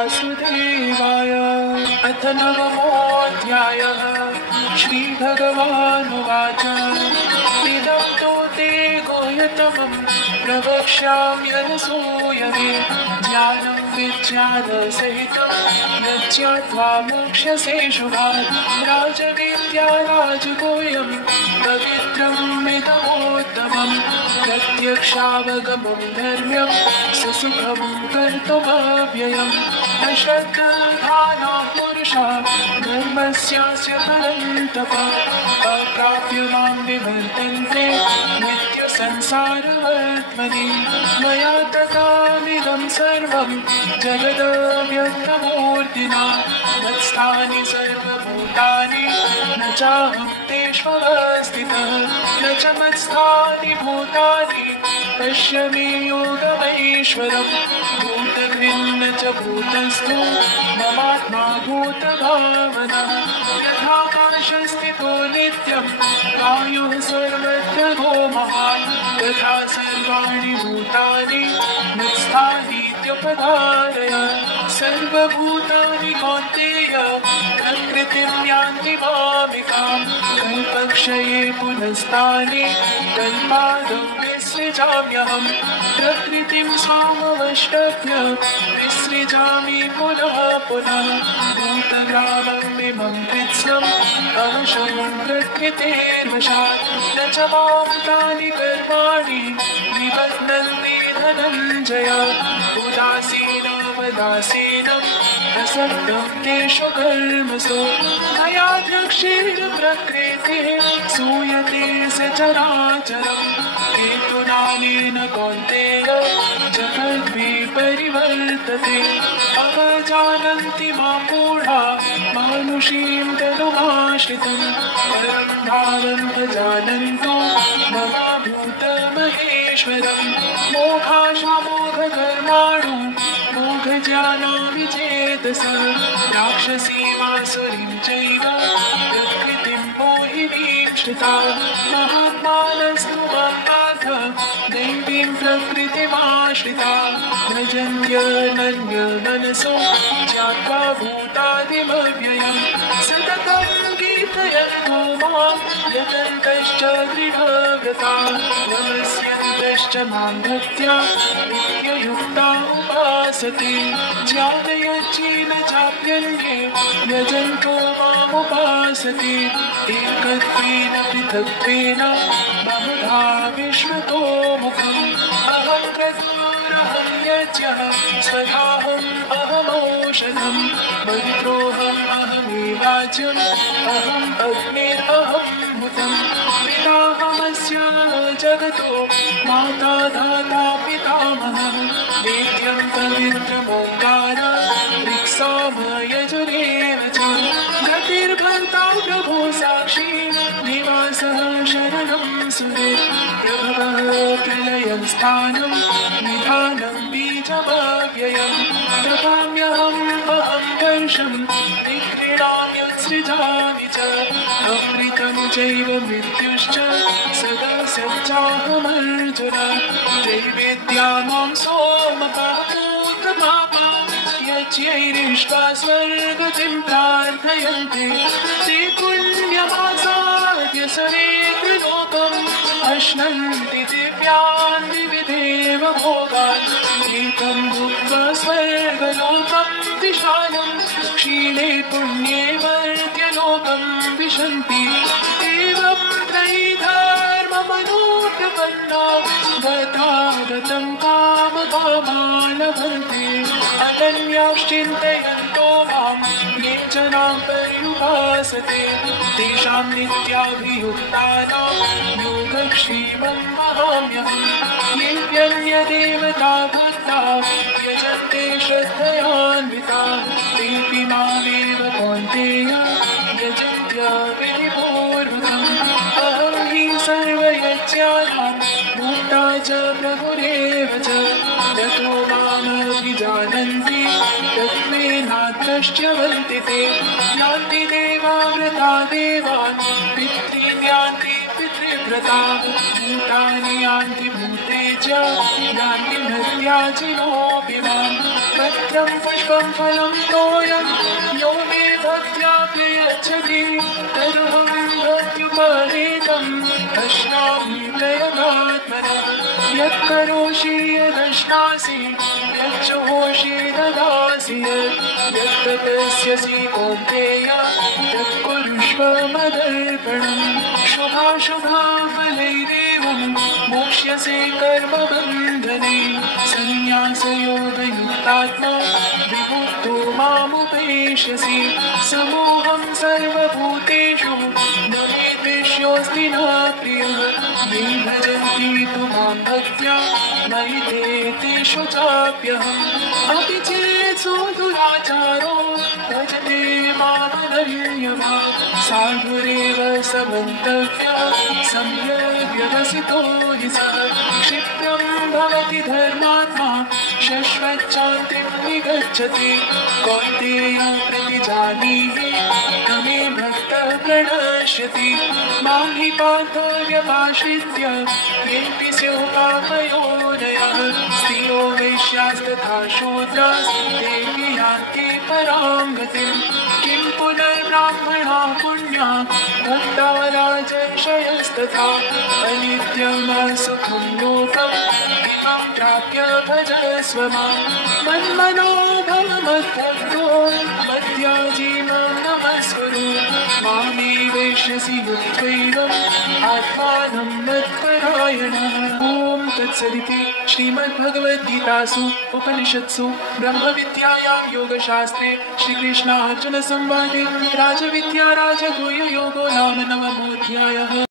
वासुदेवाय। अथ नवमोऽध्यायः। श्रीभगवानुवाच इदं तु ते गुह्यतमं प्रवक्ष्याम्यनसूयवे। ज्ञानं विज्ञानसहितं यज्ञात्वा मोक्ष्यसे शुभात्। राजविद्या राजगुह्यं पवित्रमिदमोत्तमं। प्रत्यक्षावगमं धर्म्यं सुसुखं कर्तुमव्ययम्। न श्रद्धाना पुरुषा धर्मस्यास्य परन्तप। अप्राप्य मां निवर्तन्ते नित्यसंसारवर्त्मनि। मया ततामिदं सर्वं जगदव्यक्तमूर्तिना। मत्स्थानि सर्वभूतानि न चाहं तेष्वस्थितः। न च मत्स्थानि भूतानि पश्य मे योगमैश्वरम्। भूतभिन्न च भूतस्थो ममात्मा भूतभावनः। यथाकाशस्थितो नित्यं वायुः सर्वत्र गो महान्। तथा सर्वाणि भूतानि मत्स्थानीत्युपधारय। सर्वभूतानि कौन्तेय प्रकृतिं यान्ति मामिकाम्। कल्पक्षये पुनस्तानि तन्मादौ विसृजाम्यहम्। प्रकृतिं स्वामवष्टभ्य विसृजामि पुनः पुनः। भूतग्राममिमं कृत्स्नम् अवशं प्रकृतेर्वशात्। न च मां तानि कर्माणि निबध्नन्ति धनञ्जय। उदासीनवदासीनं प्रसक्तं तेषु कर्मसु। मयाध्यक्षेण प्रकृतिः सूयते सचराचरम्। हेतुनानेन कौन्तेय जगद्वि परिवर्तते। अवजानन्ति मां मूढा मानुषीं तनुमाश्रितं। परं भावं न जानन्तो ममाभूतमहेश्वरम्। मोघाशामोघकर्माणो मोघज्ञानामि चेतसः। राक्षसीमासुरीं चैव प्रकृतिं मोहिनीं श्रिता। महात्मानस्तु मां पार्थ दैवीं प्रकृतिमाश्रिता। भजन्त्यनन्यमनसो ज्ञात्वा भूतादिमव्ययम्। सततं कीर्तयन्तो मां यतन्तश्च दृढव्रताः। नमस्यन्तश्च मां भक्त्या नित्ययुक्ता उपासते। ज्ञानयज्ञेन चाप्यन्ये यजन्तो मामुपासते। एकत्वेन पृथक्त्वेन बहुधा विश्वतो मुखम्। अहं क्रतुरहं यज्ञः स्वधाहम् अहमौषधम्। मन्त्रोऽहम् अहमेवाज्यम् अहम् अग्निरहं हुतम्। पिताहमस्य जगतो माता धाता पितामहः। वेद्यं पवित्रमोङ्कार ऋक्साम यजुरेव च। गतिर्भर्ता प्रभो साक्षी निवासः शरणं सुहृत्। प्रभवः प्रलयं स्थानं निधानं बीजमव्ययम्। प्रभाम्यहम् अहं वर्षं विक्रीणाम्यत्सृजामि च। अमृतं चैव मृत्युश्च सदा सच्चाहमर्जुन। त्रैविद्या मां सोमपापूतपापा यज्ञैरिष्ट्वा स्वर्गतिं प्रार्थयन्ते। ते पुण्यमासाद्य सुरेन्द्रलोकम् अश्नन्ति दिव्यान् विविधेव भोगान्। एतं भुक्त्वा स्वर्गलोकं विशालं क्षीणे पुण्ये मर्त्यलोकं विशन्ति। एवं त्रयीधर्ममनोप्रपन्ना गतागतं कामकामा लभन्ते। अनन्याश्चिन्तयन्तो मां ये जनाः पर्युपासते। तेषां नित्याभियुक्तानां योगक्षेमं वहाम्यहम्। येऽप्यन्यदेवता भक्ता यजन्ते श्रद्धयान्विताः। तेऽपि मामेव कौन्तेय यजन्त्यविधिपूर्वकम्। अहं हि सर्वयज्ञानां भोक्ता च प्रभुरेव च। यतो मामभिजानन्ति तत्त्वेनाद्यश्च वर्तिते। यान्ति देवा व्रता देवान् पितॄन् यान्ति पितृव्रताः। भूतानि यान्ति भूते च यान्ति मर्त्या च नोऽपि माम्। पत्रं पुष्पं फलं तोयं यो मे भक्त्या प्रयच्छति तदहं भक्त्युपनीतं पश्यामि प्रयगात्मनः यत् करोषि यदश्नासि यच्जुहोषि ददासि यत् तपस्यसि कौन्तेय तत् कुरुष्व मदर्पणम् शुभाशुभाफलैरेवं मोक्ष्यसे कर्मबन्धने संन्यासयोगयुक्तात्मा विमुक्तो मामुपैष्यसि समोऽहं सर्वभूतेषु न मे द्वेष्योऽस्ति न प्रियः ये भजन्ति तु मां भक्त्या मयि ते तेषु चाप्यहम् अपि चेत् दुराचारो भजते मामनन्यभाक् साधुरेव स मन्तव्यः सम्यग् व्यवसितो हि सः क्षिप्रं भवति धर्मात्मा शश्वच्चान्तिं निगच्छति कौन्तेय प्रतिजानीहि न मे भक्तः प्रणश्यति मां हि पार्थो व्यपाश्रित्य येऽपि स्युः पापयोनयः स्त्रियो वैश्यास्तथा शूद्रास्तेऽपि यान्ति परां गतिम् किं पुनर्ब्राह्मणा पुण्या भक्ता राजर्षयस्तथा अनित्यमसुखं लोकम् इमं प्राप्य भजस्व मां मन्मनो भव मद्भक्तो मद्याजी मां नमस्कुरु मामे वैश्यसि बुद्ध्वैवम् आत्मानं मत्परायणः ॐ तत्सदिति श्रीमद्भगवद्गीतासु उपनिषत्सु ब्रह्मविद्यायां योगशास्त्रे श्रीकृष्णार्जुनसंवादे राजविद्या राजगुह्ययोगो नाम 9मोऽध्यायः।